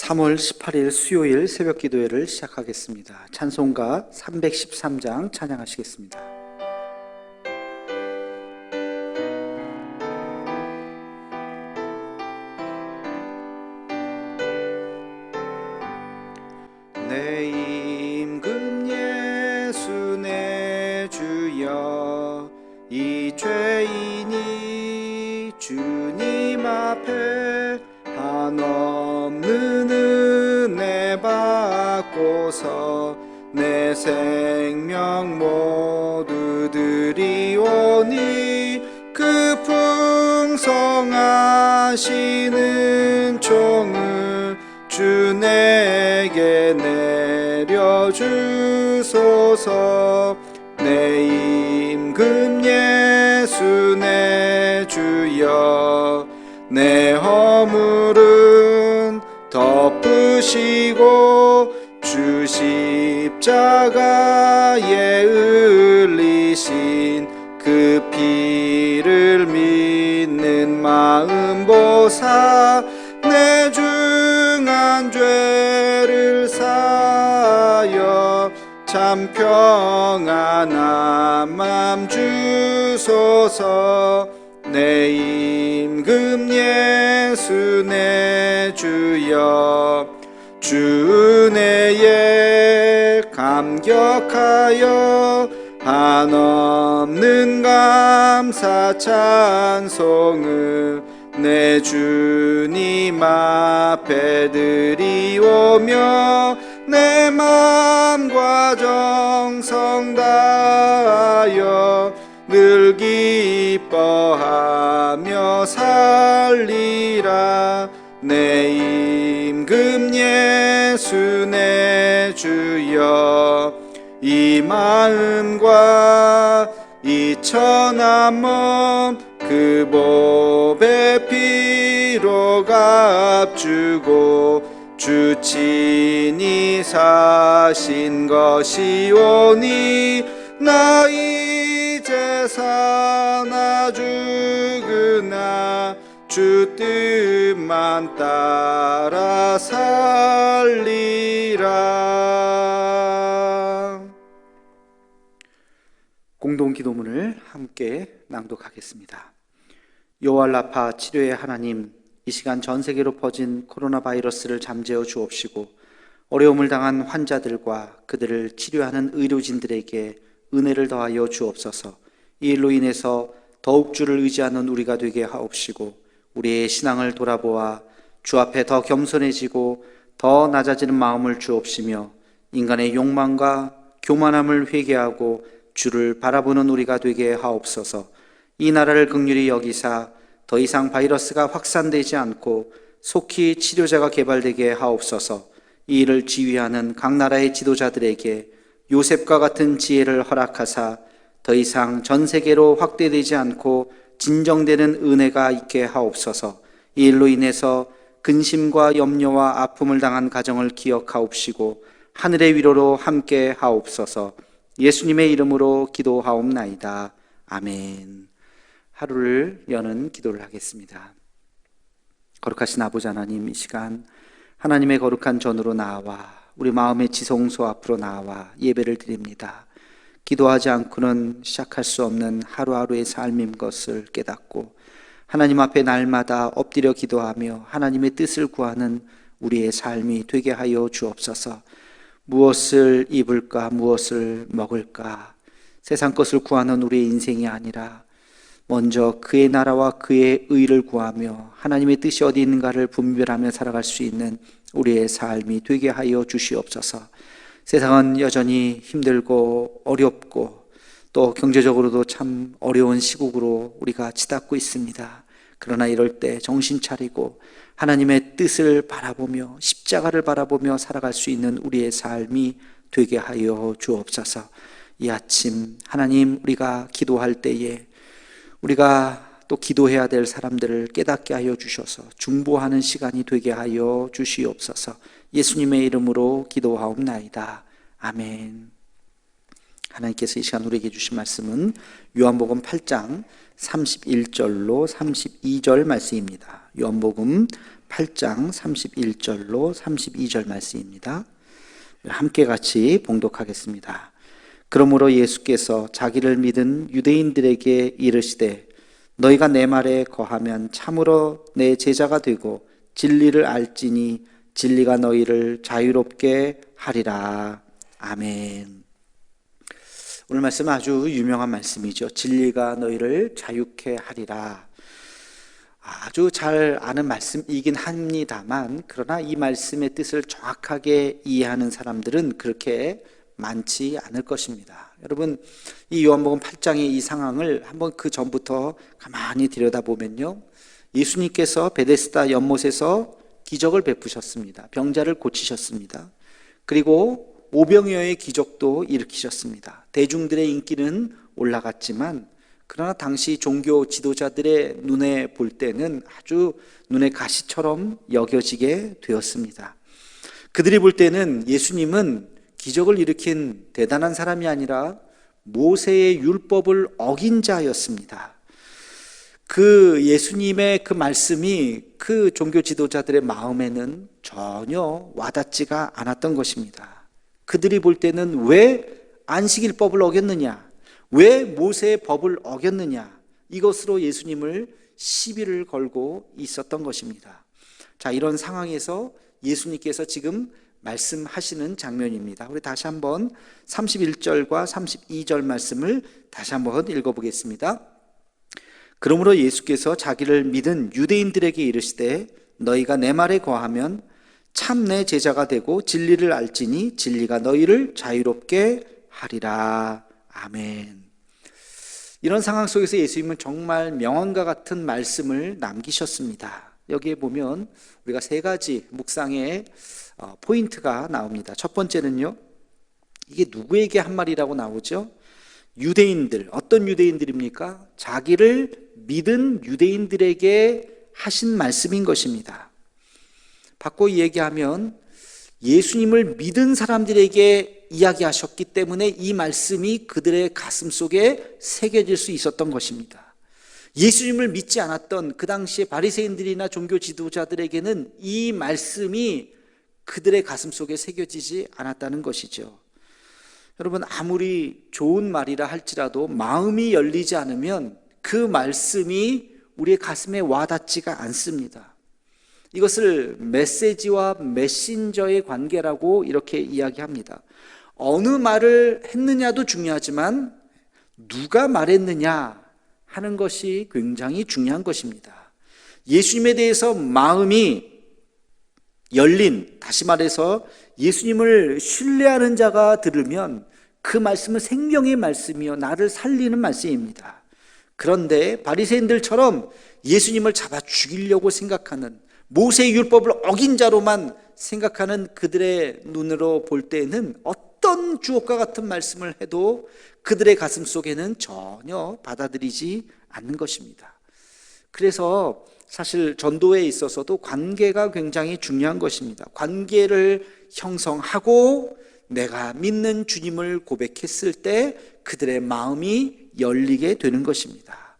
3월 18일 수요일 새벽 기도회를 시작하겠습니다. 찬송가 313장 찬양하시겠습니다. 내 임금 예수 내 주여, 이 죄인이 주님 앞에 한없는 은혜 받고서 내 생명 모두 드리오니, 그 풍성하시는 종을 주 내게 내려주소서. 내 임금 예수 내 주여, 내 허물은 덮으시고 주 십자가에 흘리신 그 피를 믿는 마음 보사 내 중한 죄를 사하여 참 평안한 맘 주소서. 내 임금 예수 내 주여, 주 은혜에 감격하여 한없는 감사 찬송을 내 주님 앞에 드리오며, 내 맘과 정성 다하여 늘 기뻐하며 살리라. 내 임금 예수 내 주여, 이 마음과 이 천한 몸 그 보배 피로 값주고 주 친히 사신 것이오니, 나 이제 사나 죽으나 주 뜻만 따라 살리라. 공동 기도문을 함께 낭독하겠습니다. 여호와 라파 치료의 하나님, 이 시간 전 세계로 퍼진 코로나 바이러스를 잠재워 주옵시고, 어려움을 당한 환자들과 그들을 치료하는 의료진들에게 은혜를 더하여 주옵소서. 이 일로 인해서 더욱 주를 의지하는 우리가 되게 하옵시고, 우리의 신앙을 돌아보아 주 앞에 더 겸손해지고 더 낮아지는 마음을 주옵시며, 인간의 욕망과 교만함을 회개하고 주를 바라보는 우리가 되게 하옵소서. 이 나라를 긍휼히 여기사 더 이상 바이러스가 확산되지 않고 속히 치료제가 개발되게 하옵소서. 이 일을 지휘하는 각 나라의 지도자들에게 요셉과 같은 지혜를 허락하사 더 이상 전 세계로 확대되지 않고 진정되는 은혜가 있게 하옵소서. 이 일로 인해서 근심과 염려와 아픔을 당한 가정을 기억하옵시고 하늘의 위로로 함께 하옵소서. 예수님의 이름으로 기도하옵나이다. 아멘. 하루를 여는 기도를 하겠습니다. 거룩하신 아버지 하나님, 이 시간 하나님의 거룩한 전으로 나와 우리 마음의 지성소 앞으로 나와 예배를 드립니다. 기도하지 않고는 시작할 수 없는 하루하루의 삶인 것을 깨닫고, 하나님 앞에 날마다 엎드려 기도하며 하나님의 뜻을 구하는 우리의 삶이 되게 하여 주옵소서. 무엇을 입을까, 무엇을 먹을까, 세상 것을 구하는 우리의 인생이 아니라 먼저 그의 나라와 그의 의를 구하며 하나님의 뜻이 어디 있는가를 분별하며 살아갈 수 있는 우리의 삶이 되게 하여 주시옵소서. 세상은 여전히 힘들고 어렵고 또 경제적으로도 참 어려운 시국으로 우리가 치닫고 있습니다. 그러나 이럴 때 정신 차리고 하나님의 뜻을 바라보며 십자가를 바라보며 살아갈 수 있는 우리의 삶이 되게 하여 주옵소서. 이 아침 하나님, 우리가 기도할 때에 우리가 또 기도해야 될 사람들을 깨닫게 하여 주셔서 중보하는 시간이 되게 하여 주시옵소서. 예수님의 이름으로 기도하옵나이다. 아멘. 하나님께서 이 시간 우리에게 주신 말씀은 요한복음 8장 31절로 32절 말씀입니다. 요한복음 8장 31절로 32절 말씀입니다. 함께 같이 봉독하겠습니다. 그러므로 예수께서 자기를 믿은 유대인들에게 이르시되 너희가 내 말에 거하면 참으로 내 제자가 되고 진리를 알지니 진리가 너희를 자유롭게 하리라. 아멘. 오늘 말씀은 아주 유명한 말씀이죠. 진리가 너희를 자유케 하리라. 아주 잘 아는 말씀이긴 합니다만, 그러나 이 말씀의 뜻을 정확하게 이해하는 사람들은 그렇게 많지 않을 것입니다. 여러분, 이 요한복음 8장의 이 상황을 한번 그 전부터 가만히 들여다보면요, 예수님께서 베데스다 연못에서 기적을 베푸셨습니다. 병자를 고치셨습니다. 그리고 오병이어의 기적도 일으키셨습니다. 대중들의 인기는 올라갔지만 그러나 당시 종교 지도자들의 눈에 볼 때는 아주 눈의 가시처럼 여겨지게 되었습니다. 그들이 볼 때는 예수님은 기적을 일으킨 대단한 사람이 아니라 모세의 율법을 어긴 자였습니다. 그 예수님의 그 말씀이 그 종교 지도자들의 마음에는 전혀 와닿지가 않았던 것입니다. 그들이 볼 때는 왜 안식일법을 어겼느냐, 왜 모세의 법을 어겼느냐, 이것으로 예수님을 시비를 걸고 있었던 것입니다. 자, 이런 상황에서 예수님께서 지금 말씀하시는 장면입니다. 우리 다시 한번 31절과 32절 말씀을 다시 한번 읽어보겠습니다. 그러므로 예수께서 자기를 믿은 유대인들에게 이르시되 너희가 내 말에 거하면 참 내 제자가 되고 진리를 알지니 진리가 너희를 자유롭게 하리라. 아멘. 이런 상황 속에서 예수님은 정말 명언과 같은 말씀을 남기셨습니다. 여기에 보면 우리가 세 가지 묵상의 포인트가 나옵니다. 첫 번째는요, 이게 누구에게 한 말이라고 나오죠? 유대인들. 어떤 유대인들입니까? 자기를 믿은 유대인들에게 하신 말씀인 것입니다. 바꿔 얘기하면 예수님을 믿은 사람들에게 이야기하셨기 때문에 이 말씀이 그들의 가슴 속에 새겨질 수 있었던 것입니다. 예수님을 믿지 않았던 그 당시의 바리새인들이나 종교 지도자들에게는 이 말씀이 그들의 가슴 속에 새겨지지 않았다는 것이죠. 여러분, 아무리 좋은 말이라 할지라도 마음이 열리지 않으면 그 말씀이 우리의 가슴에 와닿지가 않습니다. 이것을 메시지와 메신저의 관계라고 이렇게 이야기합니다. 어느 말을 했느냐도 중요하지만 누가 말했느냐 하는 것이 굉장히 중요한 것입니다. 예수님에 대해서 마음이 열린, 다시 말해서 예수님을 신뢰하는 자가 들으면 그 말씀은 생명의 말씀이요 나를 살리는 말씀입니다. 그런데 바리새인들처럼 예수님을 잡아 죽이려고 생각하는, 모세의 율법을 어긴 자로만 생각하는 그들의 눈으로 볼 때는 어떤 주옥과 같은 말씀을 해도 그들의 가슴 속에는 전혀 받아들이지 않는 것입니다. 그래서 사실 전도에 있어서도 관계가 굉장히 중요한 것입니다. 관계를 형성하고 내가 믿는 주님을 고백했을 때 그들의 마음이 열리게 되는 것입니다.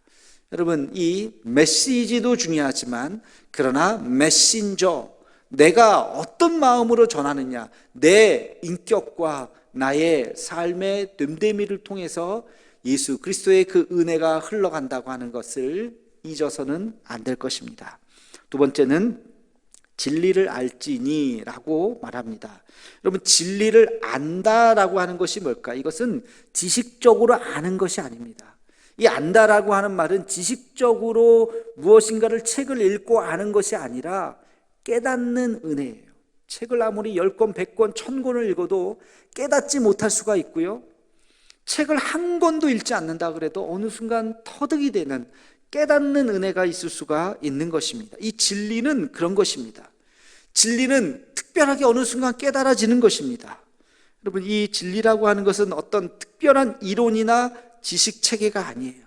여러분, 이 메시지도 중요하지만 그러나 메신저, 내가 어떤 마음으로 전하느냐, 내 인격과 나의 삶의 됨됨이를 통해서 예수 그리스도의 그 은혜가 흘러간다고 하는 것을 잊어서는 안 될 것입니다. 두 번째는 진리를 알지니 라고 말합니다. 여러분, 진리를 안다라고 하는 것이 뭘까? 이것은 지식적으로 아는 것이 아닙니다. 이 안다라고 하는 말은 지식적으로 무엇인가를 책을 읽고 아는 것이 아니라 깨닫는 은혜예요. 책을 아무리 10권, 100권, 1000권을 읽어도 깨닫지 못할 수가 있고요, 책을 한 권도 읽지 않는다 그래도 어느 순간 터득이 되는 깨닫는 은혜가 있을 수가 있는 것입니다. 이 진리는 그런 것입니다. 진리는 특별하게 어느 순간 깨달아지는 것입니다. 여러분, 이 진리라고 하는 것은 어떤 특별한 이론이나 지식 체계가 아니에요.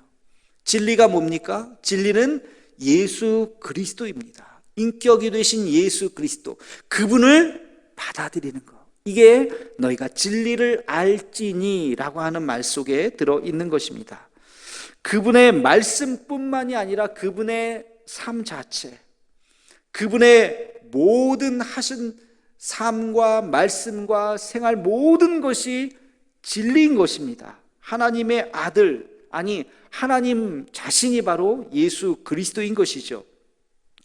진리가 뭡니까? 진리는 예수 그리스도입니다. 인격이 되신 예수 그리스도, 그분을 받아들이는 것, 이게 너희가 진리를 알지니 라고 하는 말 속에 들어있는 것입니다. 그분의 말씀뿐만이 아니라 그분의 삶 자체, 그분의 모든 하신 삶과 말씀과 생활 모든 것이 진리인 것입니다. 하나님의 아들, 아니 하나님 자신이 바로 예수 그리스도인 것이죠.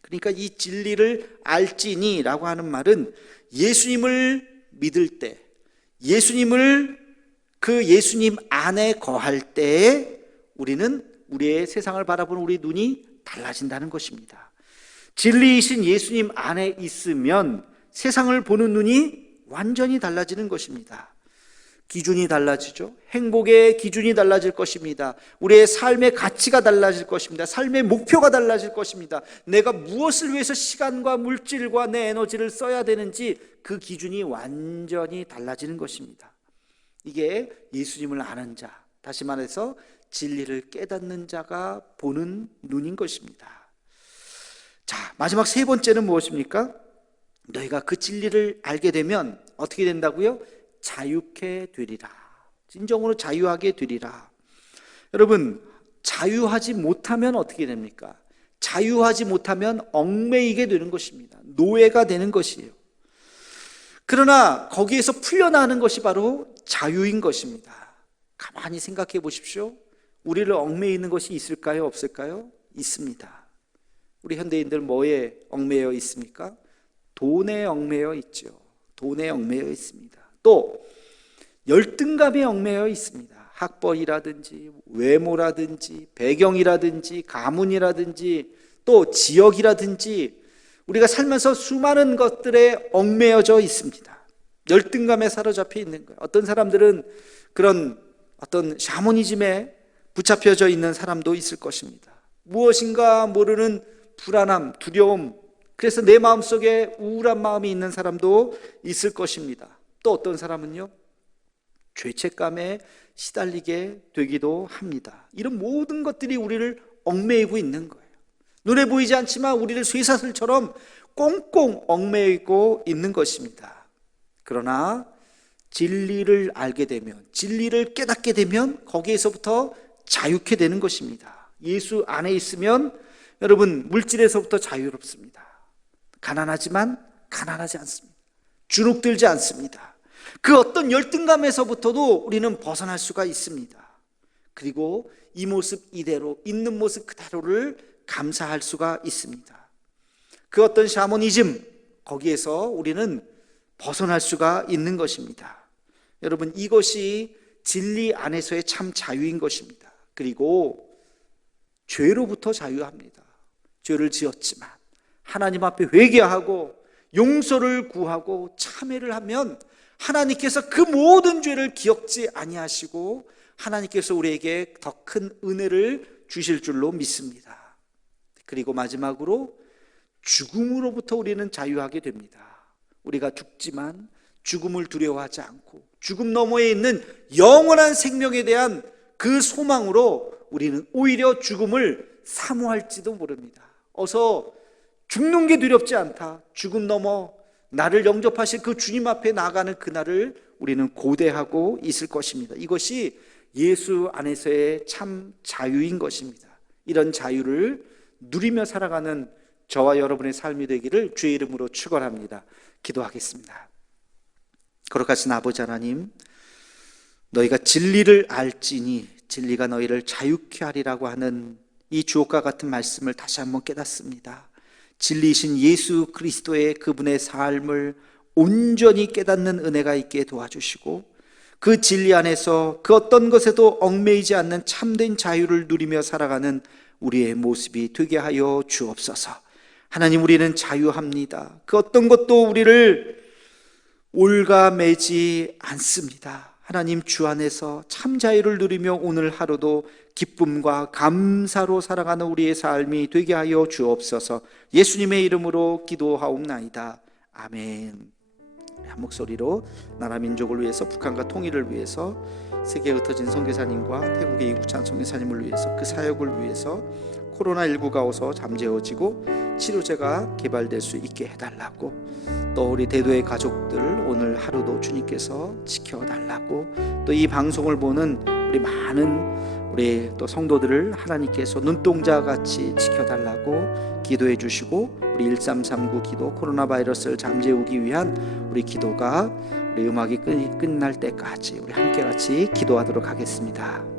그러니까 이 진리를 알지니 라고 하는 말은 예수님을 믿을 때, 그 예수님 안에 거할 때에 우리는 우리의 세상을 바라보는 우리 눈이 달라진다는 것입니다. 진리이신 예수님 안에 있으면 세상을 보는 눈이 완전히 달라지는 것입니다. 기준이 달라지죠. 행복의 기준이 달라질 것입니다. 우리의 삶의 가치가 달라질 것입니다. 삶의 목표가 달라질 것입니다. 내가 무엇을 위해서 시간과 물질과 내 에너지를 써야 되는지 그 기준이 완전히 달라지는 것입니다. 이게 예수님을 아는 자, 다시 말해서 진리를 깨닫는 자가 보는 눈인 것입니다. 자, 마지막 세 번째는 무엇입니까? 너희가 그 진리를 알게 되면 어떻게 된다고요? 자유케 되리라. 진정으로 자유하게 되리라. 여러분, 자유하지 못하면 어떻게 됩니까? 자유하지 못하면 얽매이게 되는 것입니다. 노예가 되는 것이에요. 그러나 거기에서 풀려나는 것이 바로 자유인 것입니다. 가만히 생각해 보십시오. 우리를 얽매이는 것이 있을까요? 없을까요? 있습니다. 우리 현대인들 뭐에 얽매여 있습니까? 돈에 얽매여 있죠. 돈에 얽매여 있습니다. 또 열등감에 얽매여 있습니다. 학벌이라든지 외모라든지 배경이라든지 가문이라든지 또 지역이라든지 우리가 살면서 수많은 것들에 얽매여져 있습니다. 열등감에 사로잡혀 있는 거예요. 어떤 사람들은 그런 어떤 샤머니즘에 붙잡혀져 있는 사람도 있을 것입니다. 무엇인가 모르는 불안함, 두려움, 그래서 내 마음속에 우울한 마음이 있는 사람도 있을 것입니다. 또 어떤 사람은요, 죄책감에 시달리게 되기도 합니다. 이런 모든 것들이 우리를 얽매이고 있는 거예요. 눈에 보이지 않지만 우리를 쇠사슬처럼 꽁꽁 얽매이고 있는 것입니다. 그러나 진리를 알게 되면, 진리를 깨닫게 되면 거기에서부터 자유케 되는 것입니다. 예수 안에 있으면 여러분 물질에서부터 자유롭습니다. 가난하지만 가난하지 않습니다. 주눅들지 않습니다. 그 어떤 열등감에서부터도 우리는 벗어날 수가 있습니다. 그리고 이 모습 이대로, 있는 모습 그대로를 감사할 수가 있습니다. 그 어떤 샤머니즘, 거기에서 우리는 벗어날 수가 있는 것입니다. 여러분, 이것이 진리 안에서의 참 자유인 것입니다. 그리고 죄로부터 자유합니다. 죄를 지었지만 하나님 앞에 회개하고 용서를 구하고 참회를 하면 하나님께서 그 모든 죄를 기억지 아니하시고 하나님께서 우리에게 더 큰 은혜를 주실 줄로 믿습니다. 그리고 마지막으로 죽음으로부터 우리는 자유하게 됩니다. 우리가 죽지만 죽음을 두려워하지 않고 죽음 너머에 있는 영원한 생명에 대한 그 소망으로 우리는 오히려 죽음을 사모할지도 모릅니다. 어서 죽는 게 두렵지 않다. 죽음 넘어 나를 영접하실 그 주님 앞에 나아가는 그날을 우리는 고대하고 있을 것입니다. 이것이 예수 안에서의 참 자유인 것입니다. 이런 자유를 누리며 살아가는 저와 여러분의 삶이 되기를 주의 이름으로 축원합니다. 기도하겠습니다. 거룩하신 아버지 하나님, 너희가 진리를 알지니 진리가 너희를 자유케 하리라고 하는 이 주옥과 같은 말씀을 다시 한번 깨닫습니다. 진리이신 예수 그리스도의 그분의 삶을 온전히 깨닫는 은혜가 있게 도와주시고 그 진리 안에서 그 어떤 것에도 얽매이지 않는 참된 자유를 누리며 살아가는 우리의 모습이 되게 하여 주옵소서. 하나님, 우리는 자유합니다. 그 어떤 것도 우리를 올가매지 않습니다. 하나님, 주 안에서 참 자유를 누리며 오늘 하루도 기쁨과 감사로 살아가는 우리의 삶이 되게 하여 주옵소서. 예수님의 이름으로 기도하옵나이다. 아멘. 한 목소리로 나라 민족을 위해서, 북한과 통일을 위해서, 세계에 흩어진 선교사님과 태국의 이구찬 선교사님을 위해서, 그 사역을 위해서 코로나19가 어서 잠재워지고 치료제가 개발될 수 있게 해달라고, 또 우리 대도의 가족들 오늘 하루도 주님께서 지켜달라고, 또 이 방송을 보는 우리 많은 우리 또 성도들을 하나님께서 눈동자 같이 지켜달라고 기도해 주시고, 우리 1339 기도 코로나 바이러스를 잠재우기 위한 우리 기도가 우리 음악이 끝날 때까지 우리 함께 같이 기도하도록 하겠습니다.